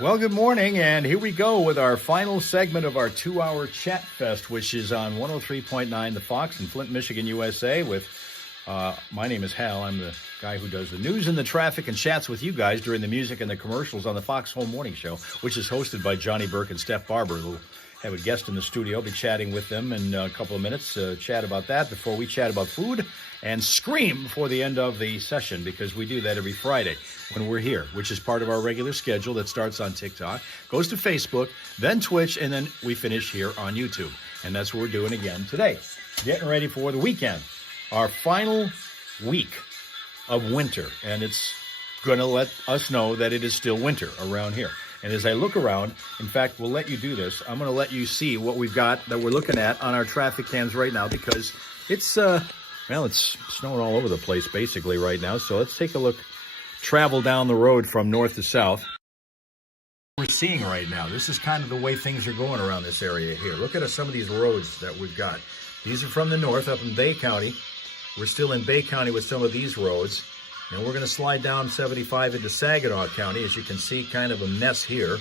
Well, good morning, and here we go with our final segment of our 2-hour chat fest, which is on 103.9 The Fox in Flint, Michigan, USA. With my name is Hal. I'm the guy who does the news and the traffic and chats with you guys during the music and the commercials on the Fox Home Morning Show, which is hosted by Johnny Burke and Steph Barber. We'll have a guest in the studio, be chatting with them in a couple of minutes, chat about that before we chat about food and scream before the end of the session, because we do that every Friday when we're here, which is part of our regular schedule that starts on TikTok, goes to Facebook, then Twitch, and then we finish here on YouTube. And that's what we're doing again today. Getting ready for the weekend, our final week of winter, and it's going to let us know that it is still winter around here. And as I look around, in fact, we'll let you do this. I'm going to let you see what we've got that we're looking at on our traffic cams right now, because it's it's snowing all over the place basically right now. So let's take a look, travel down the road from north to south. We're seeing right now, this is kind of the way things are going around this area here. Look at some of these roads that we've got. These are from the north up in Bay County. We're still in Bay County with some of these roads. And we're going to slide down 75 into Saginaw County. As you can see, kind of a mess here.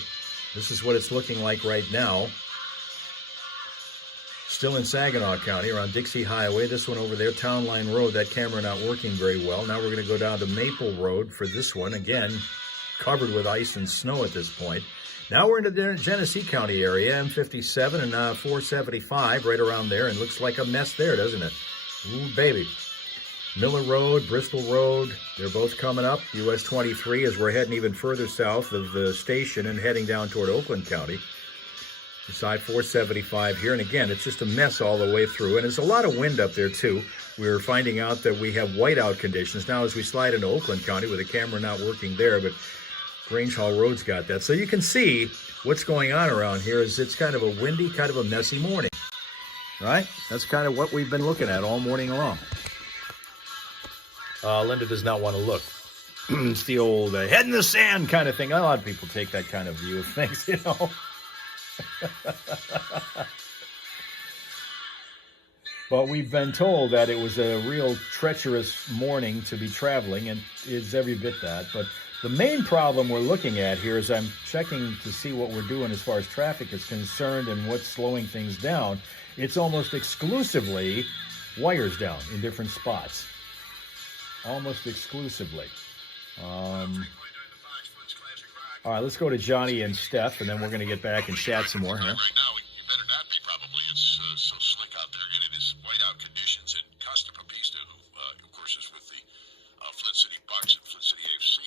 This is what it's looking like right now. Still in Saginaw County, around Dixie Highway. This one over there, Town Line Road, that camera not working very well. Now we're going to go down to Maple Road for this one. Again, covered with ice and snow at this point. Now we're into the Genesee County area, M57 and 475, right around there. And looks like a mess there, doesn't it? Ooh, baby. Miller Road, Bristol Road, they're both coming up. US 23 as we're heading even further south of the station and heading down toward Oakland County. Side 475 here, and again, it's just a mess all the way through, and there's a lot of wind up there too. We're finding out that we have whiteout conditions now as we slide into Oakland County with the camera not working there, but Grange Hall Road's got that. So you can see what's going on around here is it's kind of a windy, kind of a messy morning, right? That's kind of what we've been looking at all morning long. Linda does not want to look. It's the old head in the sand kind of thing. A lot of people take that kind of view of things, you know. But we've been told that it was a real treacherous morning to be traveling, and it's every bit that. But the main problem we're looking at here is I'm checking to see what we're doing as far as traffic is concerned and what's slowing things down. It's almost exclusively wires down in different spots. Almost exclusively. All right, let's go to Johnny and Steph, and then we're going to get back and chat some more. Huh? Right now, you better not be probably. It's so slick out there, and it is whiteout conditions. And Costa Papista, who, of course, is with the Flint City Bucks and Flint City AFC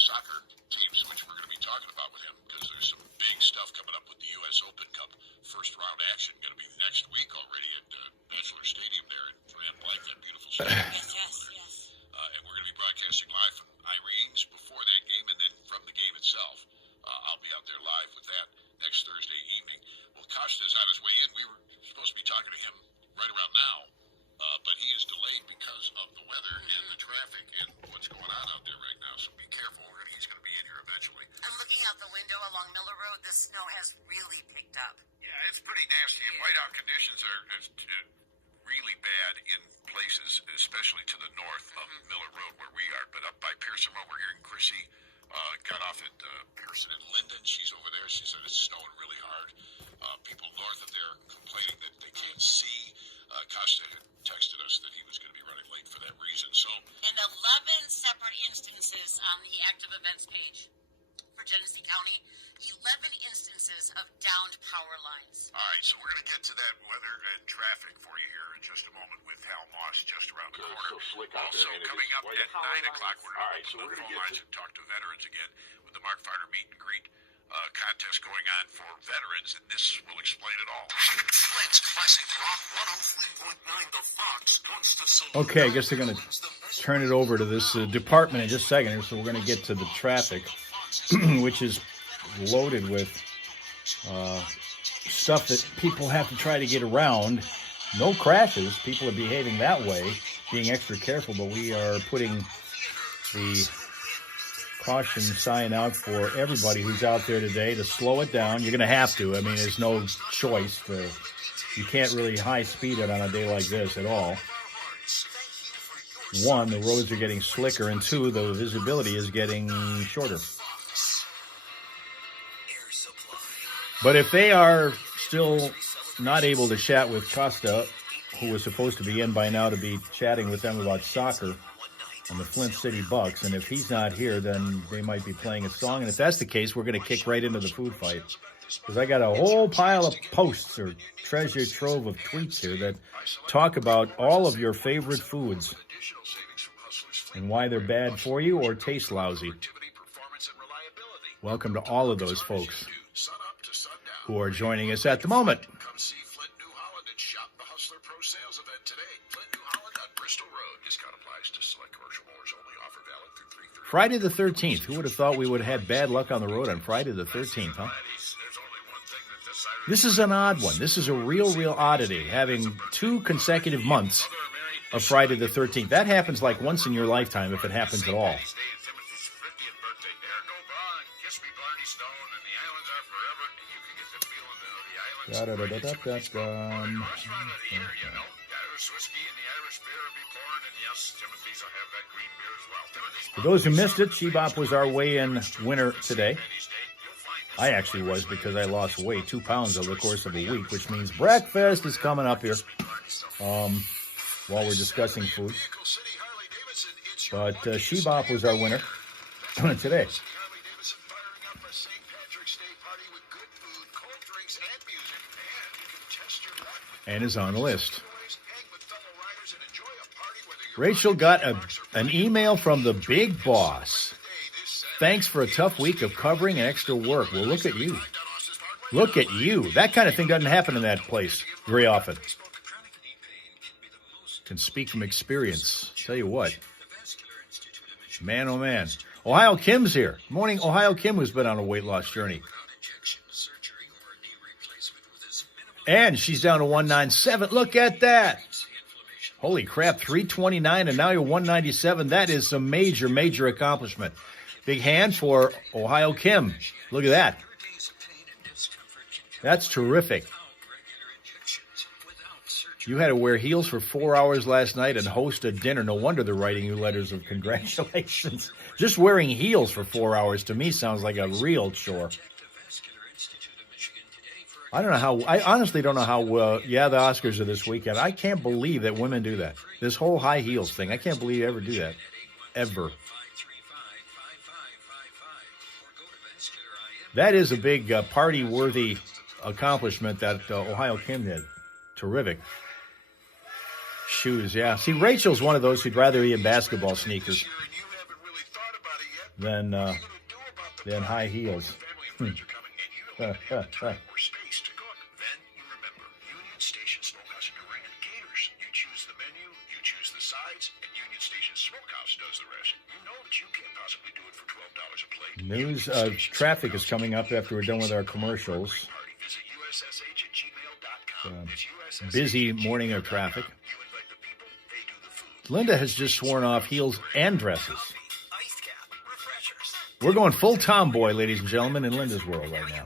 soccer teams, which we're going to be talking about with him, because there's some big stuff coming up with the U.S. Open Cup first round action, going to be next week already at Bachelor Stadium there in Grand Blanc, that beautiful stadium. Yes. And we're going to be broadcasting live from Irene's before that game, and then from the game itself. I'll be out there live with that next Thursday evening. Well, Costa's on his way in. We were supposed to be talking to him right around now, but he is delayed because of the weather and the traffic and what's going on out there right now. So be careful. He's going to be in here eventually. I'm looking out the window along Miller Road. The snow has really picked up. Yeah, it's pretty nasty. And whiteout conditions are really bad in places, especially to the north of Miller Road where we are. But up by Pearson Road, we're hearing Chrissy got off at Pearson and Linden. She's over there. She said it's snowing really hard. People north of there complaining that they can't see. Costa had texted us that he was going to be running late for that reason. So, and 11 separate instances on the active events page for Genesee County. 11 instances of downed power lines. All right, so we're going to get to that weather and traffic for you here in just a moment with Hal Maas just around the corner. Also coming up at 9 o'clock, we're going to open the phone lines and talk to veterans again with the Mark Farner meet and greet contest going on for veterans, and this will explain it all. Flint's Classic Rock 103.9 The Fox wants to salute. Okay, I guess they're going to turn it over to this department in just a second here, so we're going to get to the traffic, which is loaded with stuff that people have to try to get around. No crashes. People are behaving that way, being extra careful, but we are putting the caution sign out for everybody who's out there today to slow it down. You're going to have to. I mean, there's no choice. You can't really high speed it on a day like this at all. One, the roads are getting slicker, and two, the visibility is getting shorter. But if they are still not able to chat with Costa, who was supposed to be in by now to be chatting with them about soccer and the Flint City Bucks, and if he's not here, then they might be playing a song. And if that's the case, we're going to kick right into the food fight. Because I got a whole pile of posts or treasure trove of tweets here that talk about all of your favorite foods and why they're bad for you or taste lousy. Welcome to all of those folks who are joining us at the moment. Come see Flint, New Holland and shop the Hustler Pro Sales event today. Flint, New Holland on Bristol Road. Discount applies to select commercial mowers only. Offer valid through 3/30. Friday the 13th. Who would have thought we would have had bad luck on the road on Friday the 13th, huh? This is an odd one. This is a real oddity, having 2 consecutive months of Friday the 13th. That happens like once in your lifetime, if it happens at all. For those who missed it, Shebop was our weigh-in winner today. I actually was, because I lost weight, 2 pounds over the course of a week, which means breakfast is coming up here while we're discussing food. But Shebop was our winner today. And is on the list. Rachel got an email from the big boss. Thanks for a tough week of covering and extra work. Well, look at you. Look at you. That kind of thing doesn't happen in that place very often. Can speak from experience. Tell you what. Man, oh man. Ohio Kim's here. Morning, Ohio Kim, who's been on a weight loss journey. And she's down to 197. Look at that. Holy crap, 329, and now you're 197. That is a major accomplishment. Big hand for Ohio Kim. Look at that. That's terrific. You had to wear heels for 4 hours last night and host a dinner. No wonder they're writing you letters of congratulations. Just wearing heels for 4 hours to me sounds like a real chore. I don't know how, I honestly don't know how, the Oscars are this weekend. I can't believe that women do that. This whole high heels thing. I can't believe you ever do that. Ever. That is a big party-worthy accomplishment that Ohio Kim did. Terrific. Shoes, yeah. See, Rachel's one of those who'd rather be in basketball sneakers than high heels. News of traffic is coming up after we're done with our commercials. Busy morning of traffic. Linda has just sworn off heels and dresses. We're going full tomboy, ladies and gentlemen, in Linda's world right now.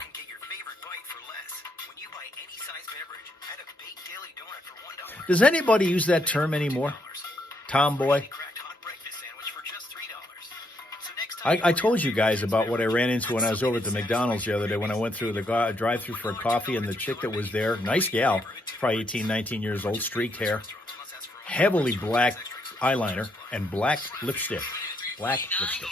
Does anybody use that term anymore? Tomboy? I told you guys about what I ran into when I was over at the McDonald's the other day when I went through the drive-thru for a coffee, and the chick that was there, nice gal, probably 18, 19 years old, streaked hair, heavily black eyeliner, and black lipstick. Black lipstick.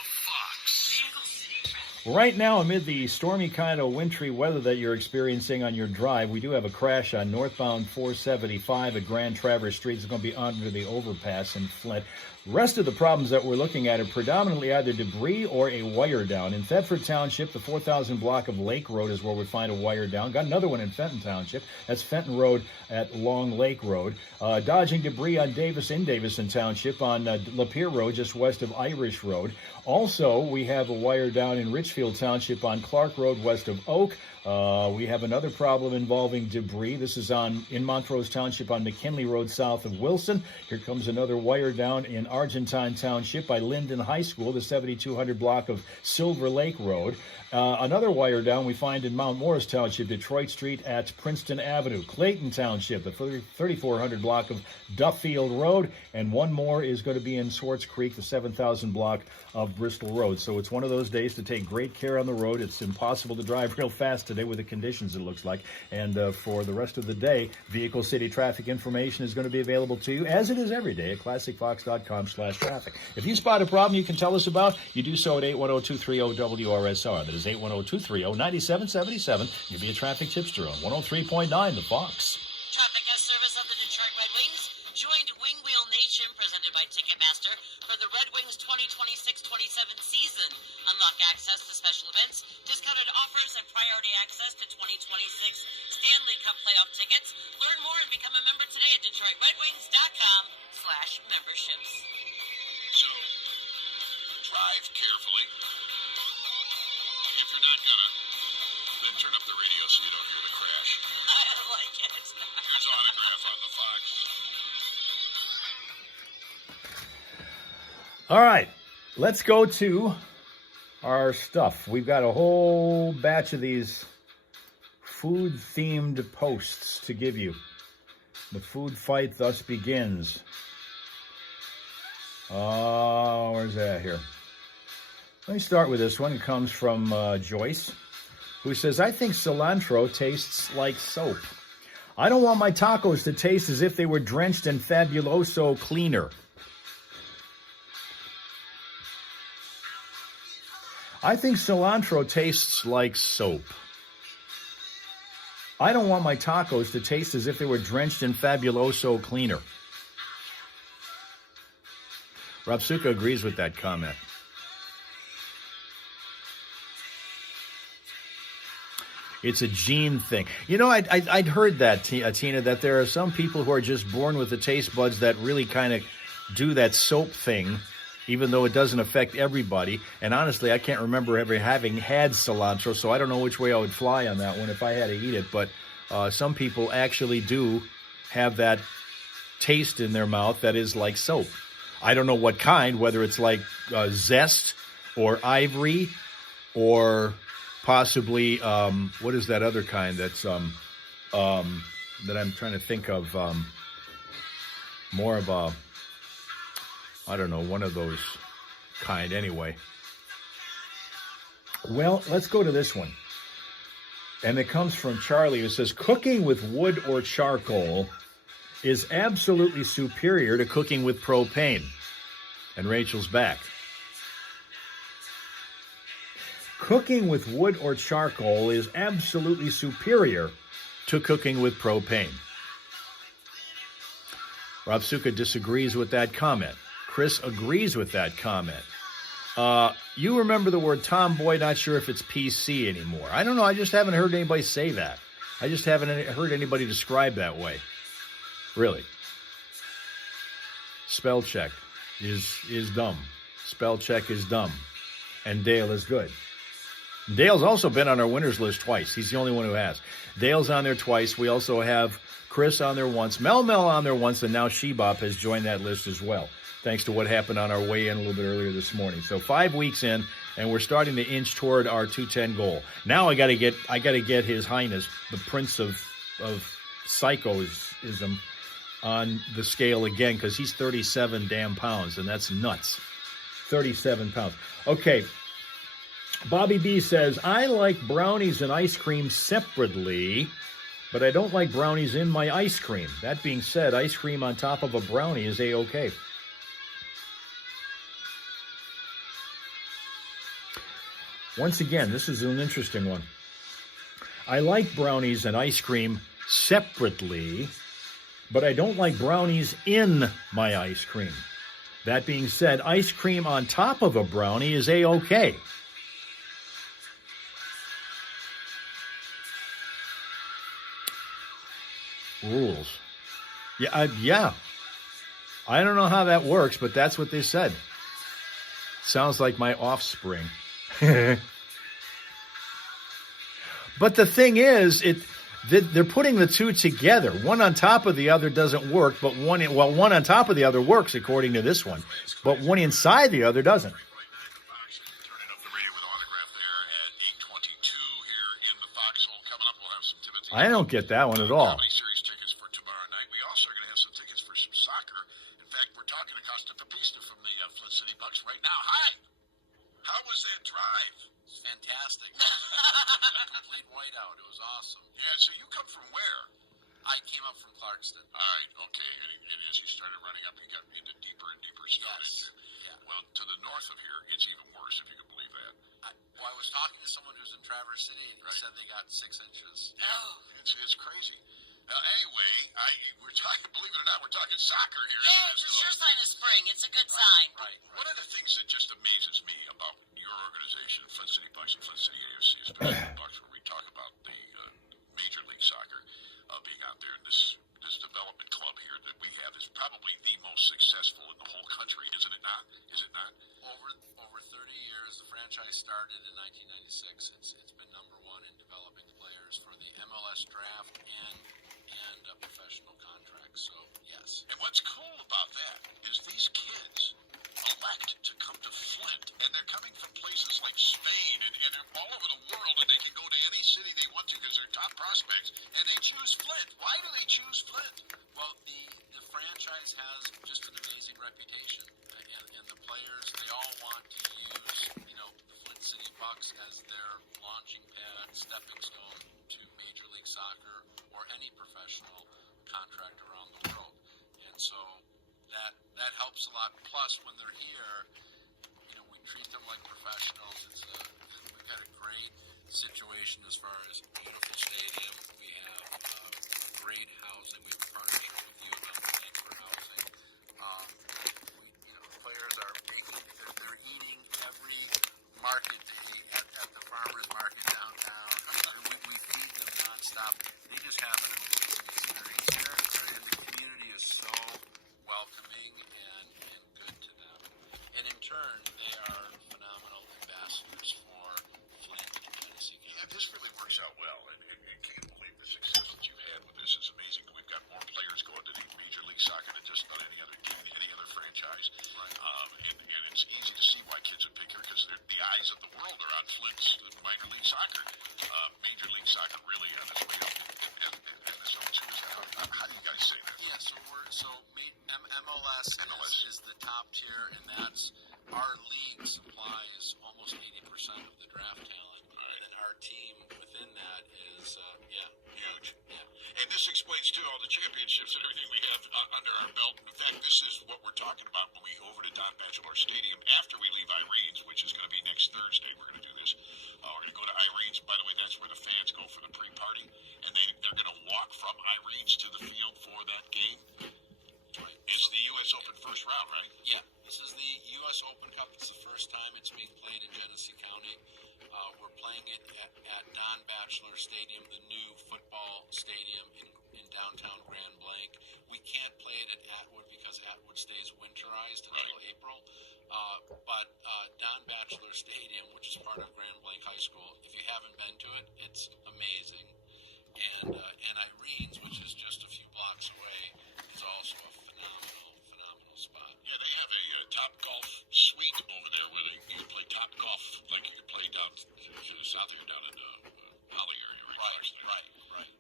Right now, amid the stormy kind of wintry weather that you're experiencing on your drive, we do have a crash on northbound 475 at Grand Traverse Street. It's going to be under the overpass in Flint. Rest of the problems that we're looking at are predominantly either debris or a wire down. In Thetford Township, the 4,000 block of Lake Road is where we find a wire down. Got another one in Fenton Township. That's Fenton Road at Long Lake Road. Dodging debris on Davison Township on Lapeer Road, just west of Irish Road. Also, we have a wire down in Richfield Township on Clark Road, west of Oak. We have another problem involving debris. This is in Montrose Township on McKinley Road, south of Wilson. Here comes another wire down in Argentine Township by Linden High School, the 7200 block of Silver Lake Road. Another wire down we find in Mount Morris Township, Detroit Street at Princeton Avenue. Clayton Township, the 3400 block of Duffield Road. And one more is going to be in Swartz Creek, the 7000 block of Bristol Road. So it's one of those days to take great care on the road. It's impossible to drive real fast today with the conditions, it looks like. And for the rest of the day, Vehicle City traffic information is going to be available to you, as it is every day, at classicfox.com/traffic. If you spot a problem you can tell us about, you do so at 810-230-WRSR. That is 810-230-9777. You'll be a traffic tipster on 103.9 The Fox. Traffic as service of the Detroit Red Wings joined Wing Wheel Nation, presented by Ticketmaster, for the Red Wings 2026-27 season. Unlock access to special events, discounted offers, and priority access to 2026 Stanley Cup playoff tickets. Learn more and become a member today at DetroitRedWings.com/memberships. So, drive carefully. If you're not gonna, then turn up the radio so you don't hear the crash. I like it. Here's Autograph on the Fox. All right, let's go to our stuff. We've got a whole batch of these food-themed posts to give you. The food fight thus begins. Where's that here? Let me start with this one. It comes from Joyce, who says, I think cilantro tastes like soap. I don't want my tacos to taste as if they were drenched in Fabuloso cleaner. I think cilantro tastes like soap. I don't want my tacos to taste as if they were drenched in Fabuloso cleaner. Rapsuka agrees with that comment. It's a gene thing. You know, I'd heard that, Tina, that there are some people who are just born with the taste buds that really kind of do that soap thing, even though it doesn't affect everybody. And honestly, I can't remember ever having had cilantro, so I don't know which way I would fly on that one if I had to eat it. But some people actually do have that taste in their mouth that is like soap. I don't know what kind, whether it's like zest or ivory or possibly, what is that other kind that's that I'm trying to think of, more of a, I don't know, one of those kind anyway. Well, let's go to this one. And it comes from Charlie, who says, cooking with wood or charcoal is absolutely superior to cooking with propane. And Rachel's back. Cooking with wood or charcoal is absolutely superior to cooking with propane. Rapsuka disagrees with that comment. Chris agrees with that comment. You remember the word tomboy, not sure if it's PC anymore. I don't know, I just haven't heard anybody say that. I just haven't heard anybody describe that way. Really. Spell check is dumb. Spell check is dumb. And Dale is good. Dale's also been on our winners list twice. He's the only one who has. Dale's on there twice. We also have Chris on there once, Mel on there once, and now Shebop has joined that list as well, thanks to what happened on our way in a little bit earlier this morning. So 5 weeks in, and we're starting to inch toward our 210 goal. Now I got to get His Highness, the Prince of Psychoism, on the scale again, because he's 37 damn pounds, and that's nuts. 37 pounds. Okay. Bobby B says, I like brownies and ice cream separately, but I don't like brownies in my ice cream. That being said, ice cream on top of a brownie is A-okay. Once again, this is an interesting one. I like brownies and ice cream separately, but I don't like brownies in my ice cream. That being said, ice cream on top of a brownie is A-okay. Rules. Yeah. I don't know how that works, but that's what they said. Sounds like my offspring. But the thing is, they're putting the two together. One on top of the other doesn't work, but one on top of the other works, according to this one. But one inside the other doesn't. Turning up the radio with Autograph there at 8:22 here in the foxhole. Coming up, we'll have some Timothy. I don't get that one at all. Comedy series tickets for tomorrow night. We also are going to have some tickets for some soccer. In fact, we're talking to Costa Papista from the Flint City Bucks right now. Hi. How was that drive? It's fantastic. A complete whiteout. It was awesome. Yeah, so you come from where? I came up from Clarkston. All right, okay. And as you started running up, you got into deeper and deeper snow. Yes. Yeah. Well, to the north of here, it's even worse, if you can believe that. I was talking to someone who's in Traverse City, and he Right. said they got 6 inches. Oh. It's crazy. Anyway, we're talking, believe it or not, we're talking soccer here. Yeah, it's a sure sign of spring. It's a good sign. Right. One of the things that just amazes me about your organization, Flint City Bucks and Flint City AFC, especially the Bucks, where we talk about the Major League Soccer being out there, and this development club here that we have is probably the most successful in the whole country, isn't it not? Is it not? Over 30 years, the franchise started in 1996. It's been number one in developing players for the MLS draft and professional contracts. So yes. And what's cool about that is these kids elect to come to Flint, and they're coming from places like Spain and all over the world, and they can go to any city they want to because they're top prospects, and they choose Flint. Why do they choose Flint? Well, the franchise has just an amazing reputation, and the players, they all want to use, the Flint City Bucks as their launching pad, stepping stone to Major League Soccer or any professional contract around the world. And so that helps a lot. Plus, when they're here, we treat them like professionals. We've got a great situation as far as beautiful stadium. We have great housing. We have a partnership with U of M Bank for housing. Players are they're eating every market day at the farmers market downtown. And we feed them nonstop. They just have an amazing experience here, and the community is so welcoming and good to them. And in turn, they are phenomenal ambassadors for Flint and Tennessee County. Yeah, this really works out well, and you can't believe the success that you've had with this. It's amazing. We've got more players going to the Major League Soccer than just about any other franchise. Right. And it's easy to see why kids would pick here because the eyes of the world are on Flint's minor league soccer. Major League Soccer really on its way up and this own too. How do you guys say that? Yeah, MLS is the top tier, and that's our league supplies almost 80% of the draft talent, and then our team within that is Huge. Yeah. And this explains too all the championships and everything we have under our belt. In fact, this is what we're talking about when we go over to Don Bachelor Stadium after we leave Irene's, which is going to be next Thursday. We're going to do this. We're going to go to Irene's. By the way, that's where the fans go for the pre-party, and they're going to walk from Irene's to the field for that game. Right. It's the U.S. Open first round, right? Yeah, this is the U.S. Open Cup. It's the first time it's being played in Genesee County. We're playing it at Don Bachelor Stadium, the new football stadium in downtown Grand Blanc. We can't play it at Atwood because Atwood stays winterized until April. But Don Bachelor Stadium, which is part of Grand Blanc High School, if you haven't been to it, it's amazing. And Irene's, which is just a few blocks away, is also a phenomenal spot. Yeah, they have a top golf suite over there where you can play top golf like you can play down to the south here, down in Holly area, right? Right.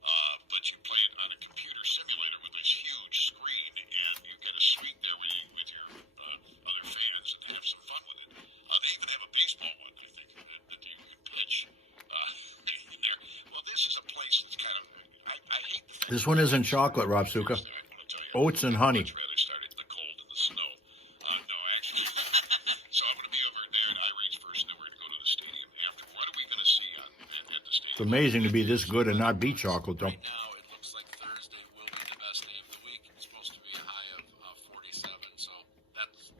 But you play it on a computer simulator with this huge screen, and you get a suite there with your other fans and have some fun with it. They even have a baseball one, I think, that you can pitch in there. Well, this is a place that's kind of, I hate the fact This one isn't chocolate, Rob Suka. Oats and honey. I'd rather start it in the cold and the snow. No, actually. So I'm going to be over there at Irene's first, and then we're going to go to the stadium after. What are we going to see at the stadium? It's amazing to be this good and not be chocolate, though. Right now, it looks like Thursday will be the best day of the week. It's supposed to be a high of 47, so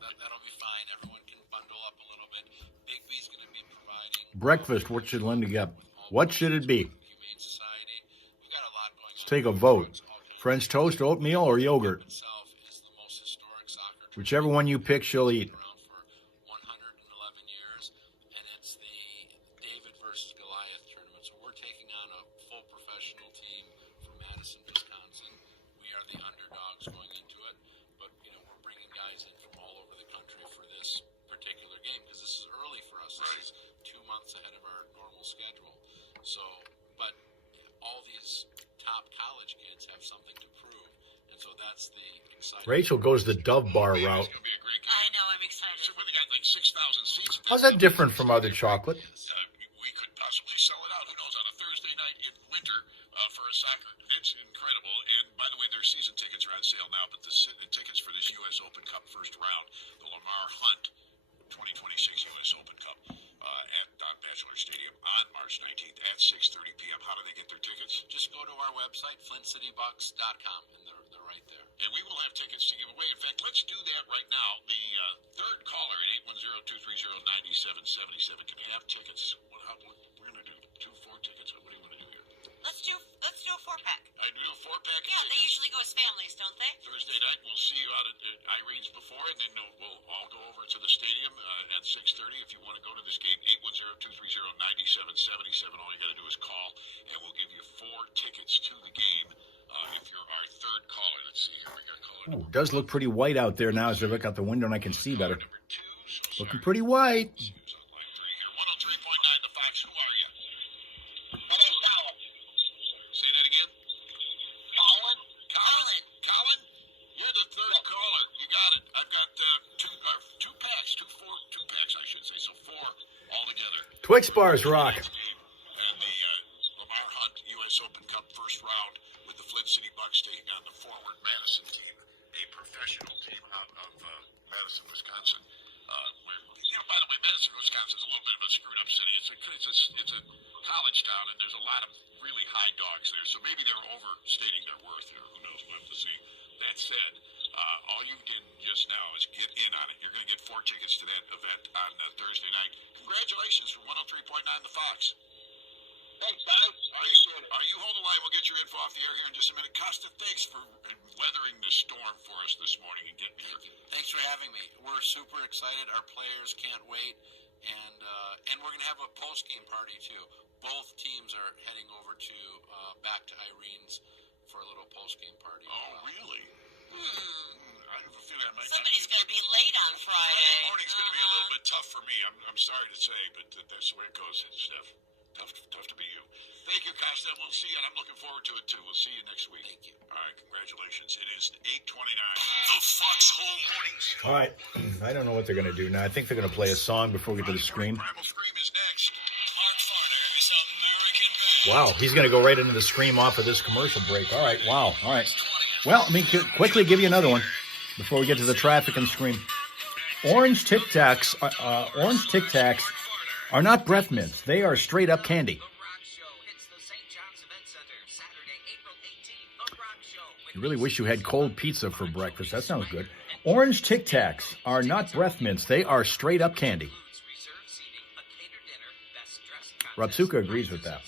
that'll be fine. Everyone can bundle up a little bit. Big B's going to be providing Breakfast, what should Linda get? What should it be? Humane Society. We've got a lot going on. Let's take a vote. French toast, oatmeal, or yogurt? Itself is the most historic soccer Whichever one you pick, she'll eat. around for 111 years, and it's the David versus Goliath tournament. So we're taking on a full professional team from Madison, Wisconsin. We are the underdogs going into it, but we're bringing guys in from all over the country for this particular game because this is early for us. This is 2 months ahead of our normal schedule. So, but all these top college kids have something to prove, and so that's the exciting. Rachel goes the Dove Bar route. It's going to be a great game. I know, I'm excited. So we got like 6,000 seats in How's that different from other chocolate? We could possibly sell it out. Who knows? On a Thursday night in winter for a soccer. It's incredible. And by the way, their season tickets are on sale now, but the tickets for this U.S. Open Cup first round, the Lamar Hunt 2026 U.S. Open Cup at Don Bachelor Stadium on March 19th at 6:30 p.m. How do they get their tickets? Just go to our website, flintcitybucks.com, and they're right there. And we will have tickets to give away. In fact, let's do that right now. The third caller at 810-230-9777 can have tickets. We're going to do 2 4 tickets. What do you want to do here? Let's do a 4-pack. I do a 4-pack. Yeah, they usually go as families, don't they? Thursday night, we'll see you out at Irene's before, and then we'll all go over to the stadium at 6:30. If you want to go to this game, 810-230-9777. All you got to do is call, and we'll give you 4 tickets to the game if you're our third caller. Let's see here. We got caller Ooh, it does look pretty white out there now as I look out the window and I can see better. number 2. So Looking pretty white. Who's on line 3 here? 103.9 The Fox. Who are you? My name's Colin. Say that again. Colin? Colin, you're the third caller. You got it. I've got 2 packs, 2 packs, I should say. So 4 altogether. Twix bars rock. And the Lamar Hunt U.S. Open Cup first round with the Flint City Bucks taking on the forward Madison team, a professional team out of Madison, Wisconsin. By the way, Madison, Wisconsin is a little bit of a screwed up city. It's a college town, and there's a lot of really high dogs there. So maybe they're overstating their worth here. Who knows? We'll have to see. That said, all you did just now is get in on it. You're going to get 4 tickets to that event on Thursday night. Congratulations from 103.9 The Fox. Thanks, guys. Appreciate it. You hold the line. We'll get your info off the air here in just a minute. Costa, thanks for weathering the storm for us this morning and getting here. Thanks for having me. We're super excited. Our players can't wait, and we're gonna have a post-game party too. Both teams are heading over to back to Irene's for a little post-game party. Oh, really? I have a feeling I might. Somebody's going to be late on Friday. Friday morning's going to be a little bit tough for me. I'm sorry to say, but that's the way it goes, Steph. Tough to be you. Thank you, Costa. We'll see you, and I'm looking forward to it, too. We'll see you next week. Thank you. All right, congratulations. It is 8:29. The Foxhole Morning Show. All right. I don't know what they're going to do now. I think they're going to play a song before we get to the Scream. Primal Scream is next. Mark Farner's American Band. Wow, he's going to go right into the Scream off of this commercial break. All right, wow. All right. Well, let me quickly give you another one before we get to the traffic and Scream. Orange Tic Tacs are not breath mints. They are straight up candy. You really wish you had cold pizza for breakfast. That sounds good. Orange Tic Tacs are not breath mints. They are straight up candy. Rapsuka agrees with that.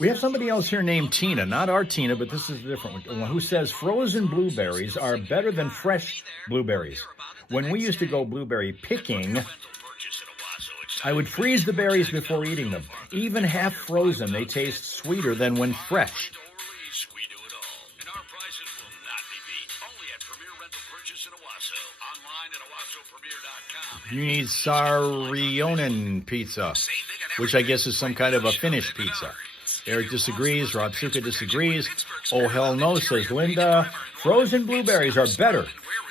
We have somebody else here named Tina, not our Tina, but this is a different one, who says frozen blueberries are better than fresh blueberries. When we used to go blueberry picking, I would freeze the berries before eating them. Even half frozen, they taste sweeter than when fresh. You need Sarionen pizza, which I guess is some kind of a Finnish pizza. Eric disagrees. Rob Suka disagrees. Oh, hell no, says Linda. Frozen blueberries are better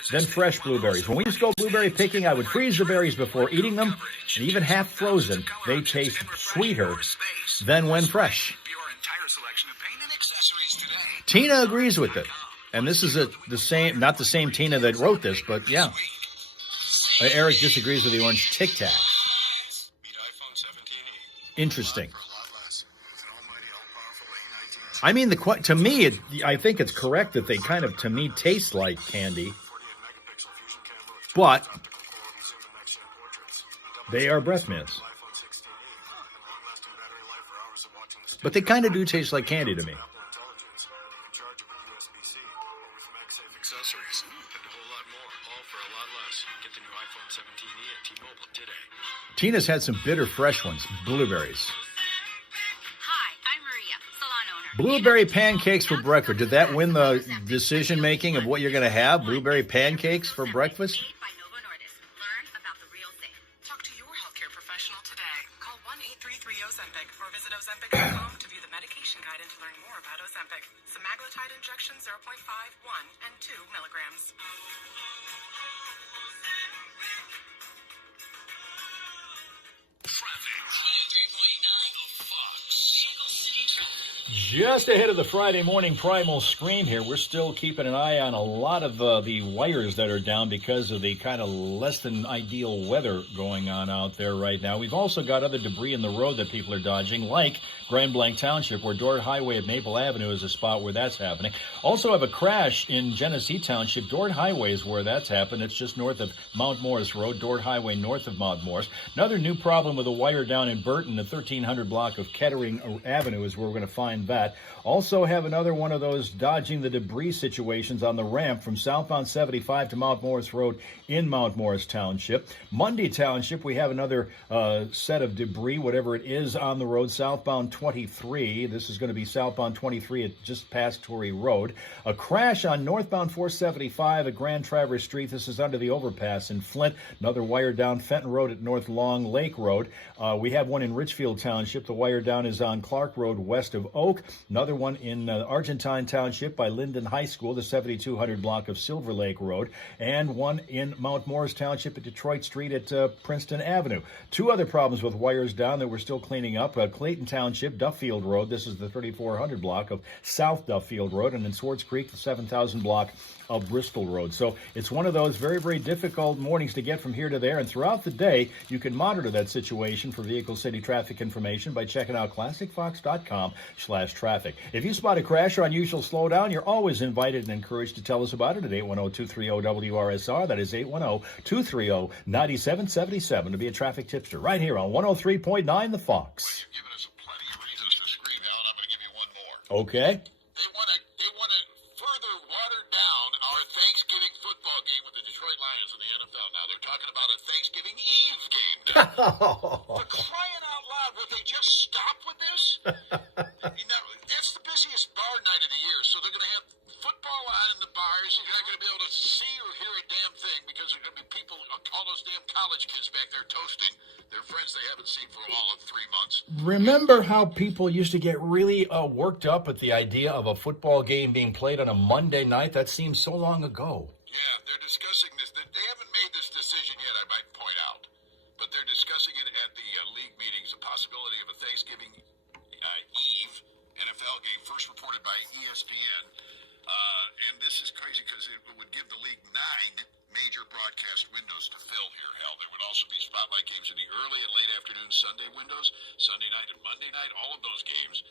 than fresh blueberries. When we used to go blueberry picking, I would freeze the berries before eating them, and even half frozen, they taste sweeter than when fresh. Tina agrees with it. And this is the same, not the same Tina that wrote this, but yeah. Eric disagrees with the orange Tic Tacs. Interesting. I mean, to me, I think it's correct that they kind of, to me, taste like candy. But they are breath mints. But they kind of do taste like candy to me. Tina's had some bitter fresh ones, blueberries. Hi, I'm Maria, salon owner. Blueberry pancakes for breakfast. Did that win the decision making of what you're going to have? Blueberry pancakes for breakfast? Made by Novo Nordisk. Learn about the real thing. Talk to your healthcare professional today. Call 1-833-OZEMPIC or visit Ozempic.com to view the medication guide and to learn more about Ozempic. Semaglutide injection 0.5, 1, and 2 milligrams. Traffic. 103.9 The Fox. Vehicle City Traffic. Just ahead of the Friday morning primal screen here, we're still keeping an eye on a lot of the wires that are down because of the kind of less than ideal weather going on out there right now. We've also got other debris in the road that people are dodging, like Grand Blanc Township, where Dordt Highway at Maple Avenue is a spot where that's happening. Also have a crash in Genesee Township. Dordt Highway is where that's happened. It's just north of Mount Morris Road, Dordt Highway north of Mount Morris. Another new problem with a wire down in Burton, the 1300 block of Kettering Avenue is where we're going to find that. Also have another one of those dodging the debris situations on the ramp from southbound 75 to Mount Morris Road in Mount Morris Township. Mundy Township, we have another set of debris, whatever it is, on the road, southbound 23. This is going to be southbound 23 at just past Torrey Road. A crash on northbound 475 at Grand Traverse Street. This is under the overpass in Flint. Another wire down Fenton Road at North Long Lake Road. We have one in Richfield Township. The wire down is on Clark Road west of Oak. Another one in Argentine Township by Linden High School, the 7200 block of Silver Lake Road, and one in Mount Morris Township at Detroit Street at Princeton Avenue. Two other problems with wires down that we're still cleaning up. Clayton Township, Duffield Road. This is the 3400 block of South Duffield Road, and in Swartz Creek, the 7000 block of Bristol Road. So it's one of those very, very difficult mornings to get from here to there. And throughout the day, you can monitor that situation for Vehicle City traffic information by checking out classicfox.com/traffic. If you spot a crash or unusual slowdown, you're always invited and encouraged to tell us about it at 810-230-WRSR. That is 810-230-9777 to be a traffic tipster right here on 103.9 The Fox. You've given us plenty of reasons to scream out. I'm going to give you one more. Okay. They want to further water down our Thanksgiving football game with the Detroit Lions in the NFL. Now they're talking about a Thanksgiving Eve game now. For crying out loud, would they just stop with this? It's the busiest bar night of the year, so they're going to have football on in the bars. You're not going to be able to see or hear a damn thing because there are going to be people, all those damn college kids back there toasting their friends they haven't seen for all of 3 months. Remember how people used to get really worked up at the idea of a football game being played on a Monday night? That seems so long ago. Yeah, they're discussing this. They haven't made this decision yet, I might point out. But they're discussing it at the league meetings, the possibility of a Thanksgiving Eve NFL game, first reported by ESPN. And this is crazy because it would give the league 9 major broadcast windows to fill here. Hell, there would also be spotlight games in the early and late afternoon Sunday windows, Sunday night and Monday night, all of those games.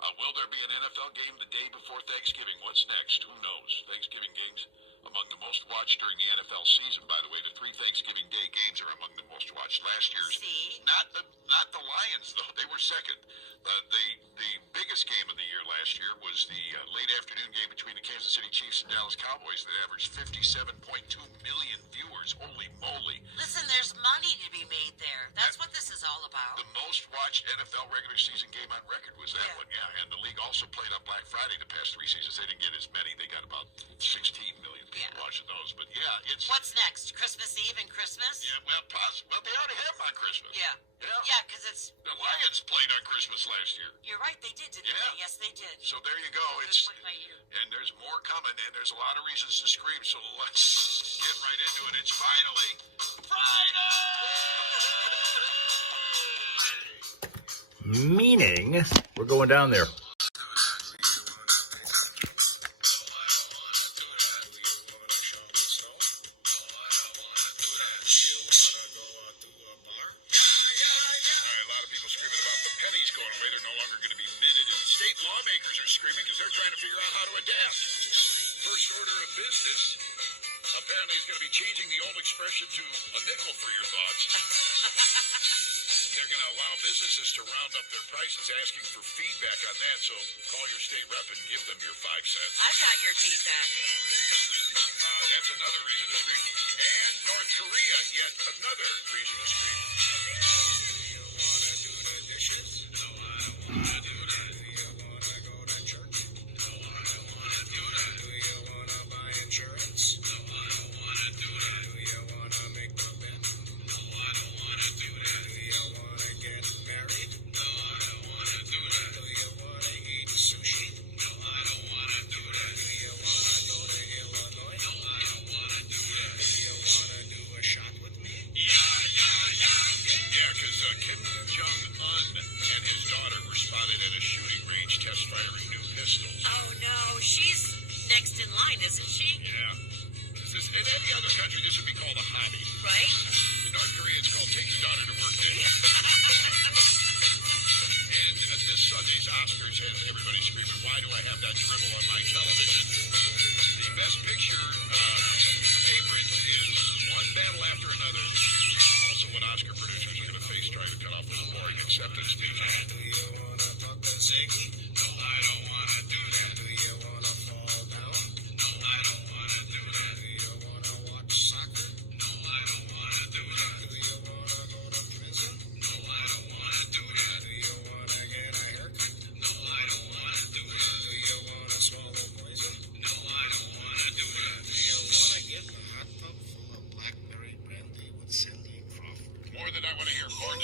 Will there be an NFL game the day before Thanksgiving? What's next? Who knows? Thanksgiving games among the most watched during the NFL season, by the way. The 3 Thanksgiving Day games are among the most watched. Last year's, not the Lions, though. They were second. The biggest game of the year last year was the late afternoon game between the Kansas City Chiefs and Dallas Cowboys that averaged 57.2 million viewers. Holy moly. Listen, there's money to be made there. That's what this is all about. The most watched NFL regular season game on record was that one, yeah. And the league also played on Black Friday the past 3 seasons. They didn't get as many. They got about 16 million people watching those. But yeah, it's... What's next? Christmas Eve and Christmas? Yeah, well, they already have them on Christmas. Yeah. Yeah. Yeah, because it's... The Lions played on Christmas last year. You're right, they did, didn't they? Yes, they did. So there you go. Good It's point by you. and there's more coming, and there's a lot of reasons to scream. So let's get right into it. It's finally Friday. Meaning, we're going down there. Lawmakers are screaming because they're trying to figure out how to adapt. First order of business apparently is going to be changing the old expression to a nickel for your thoughts. They're going to allow businesses to round up their prices, asking for feedback on that. So call your state rep and give them your 5 cents. I've got your feedback. That's another reason to scream. And North Korea, yet another reason to scream.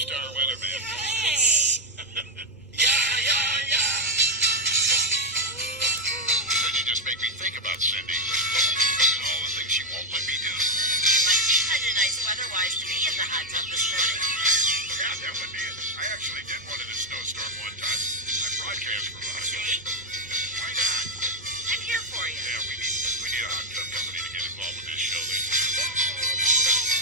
Star weatherman. They just make me think about Cindy and all the things she won't let me do. It might be kind of nice weather-wise to be in the hot tub this morning. Yeah, that would be it. I actually did one in a snowstorm one time. I broadcast for us. See? Why not? I'm here for you. Yeah, we need a hot tub company to get involved with this show then.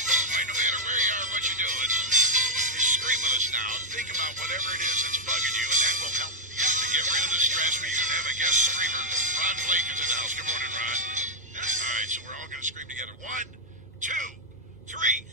All right, no matter where you are, what you're doing, you scream with us now. Think about whatever it is that's bugging you, and that will help to get rid of the stress. We even have a guest screamer. Ron Blake is in the house. Good morning, Ron. All right, so we're all going to scream together. 1, 2, 3.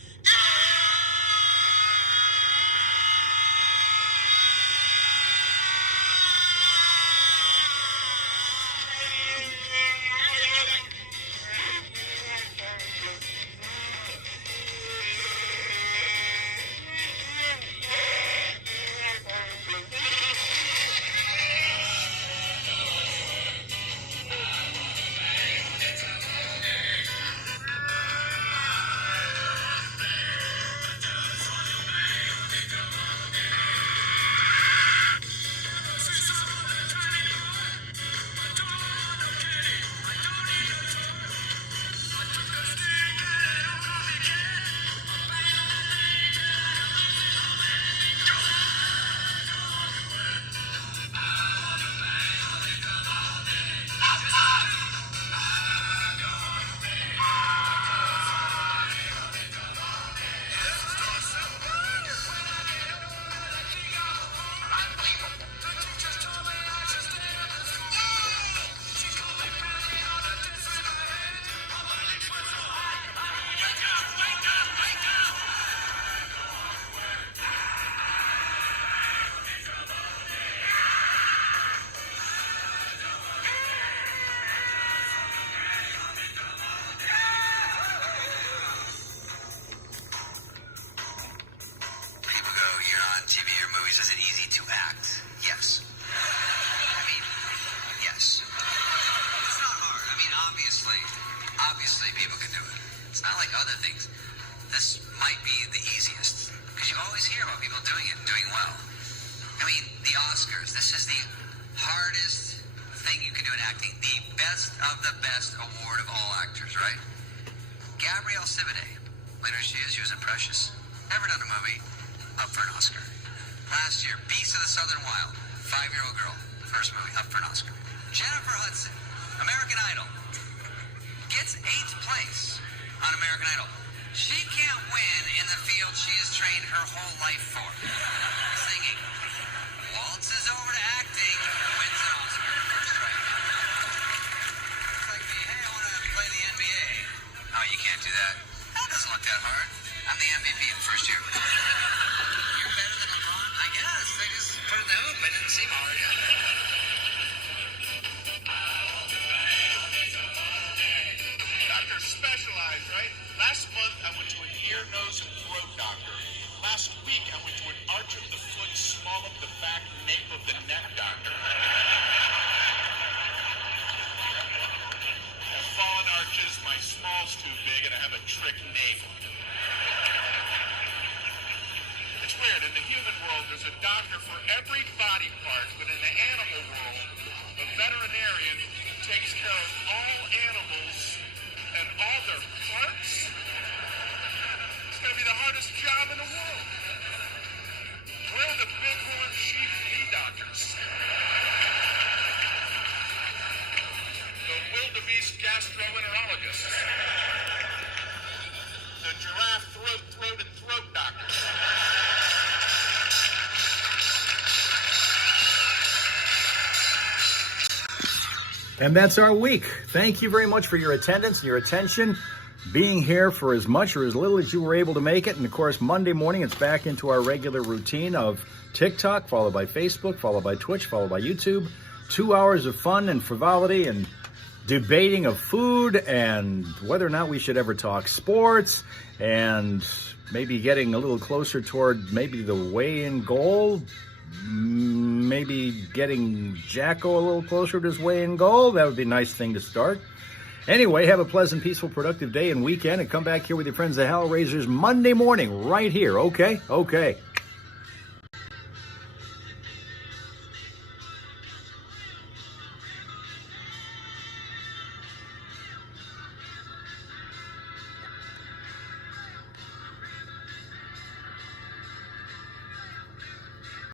People go, you're on TV or movies, is it easy to act? Yes. I mean, yes. It's not hard. I mean, obviously people can do it. It's not like other things. This might be the easiest, because you always hear about people doing it and doing well. I mean, the Oscars, this is the hardest thing you can do in acting. The best of the best award of all actors, right? Gabrielle Sidibe, later she was in Precious, never done a movie, up for an Oscar. Last year, Beast of the Southern Wild, 5-year-old girl, first movie, up for an Oscar. Jennifer Hudson, American Idol, gets 8th place on American Idol. She can't win in the field she has trained her whole life for. Singing. Waltzes over to acting, wins an Oscar, first try. It's like me, hey, I want to play the NBA. Oh, you can't do that. That doesn't look that hard. I'm the MVP in the first year. You're better than LeBron? I guess. They just put it in the hoop. It didn't seem hard. Doctors specialize, right? Last month, I went to an ear, nose, and throat doctor. Last week, I went to an arch of the foot, small of the back, nape of the neck doctor. Have fallen arches, my small's too big, and I have a trick nape. It's weird. In the human world, there's a doctor for every body part, but in the animal world, a veterinarian takes care of all animals and all their parts. It's going to be the hardest job in the world. We're the bighorn sheep bee doctors. The wildebeest gastroenterologists. The giraffe throat and throat doctors. And that's our week. Thank you very much for your attendance and your attention, being here for as much or as little as you were able to make it. And of course, Monday morning, it's back into our regular routine of TikTok, followed by Facebook, followed by Twitch, followed by YouTube. 2 hours of fun and frivolity and debating of food and whether or not we should ever talk sports, and maybe getting a little closer toward maybe the weigh-in goal. Maybe getting Jacko a little closer to his weigh-in goal. That would be a nice thing to start. Anyway, have a pleasant, peaceful, productive day and weekend, and come back here with your friends the Hellraisers Monday morning right here. Okay?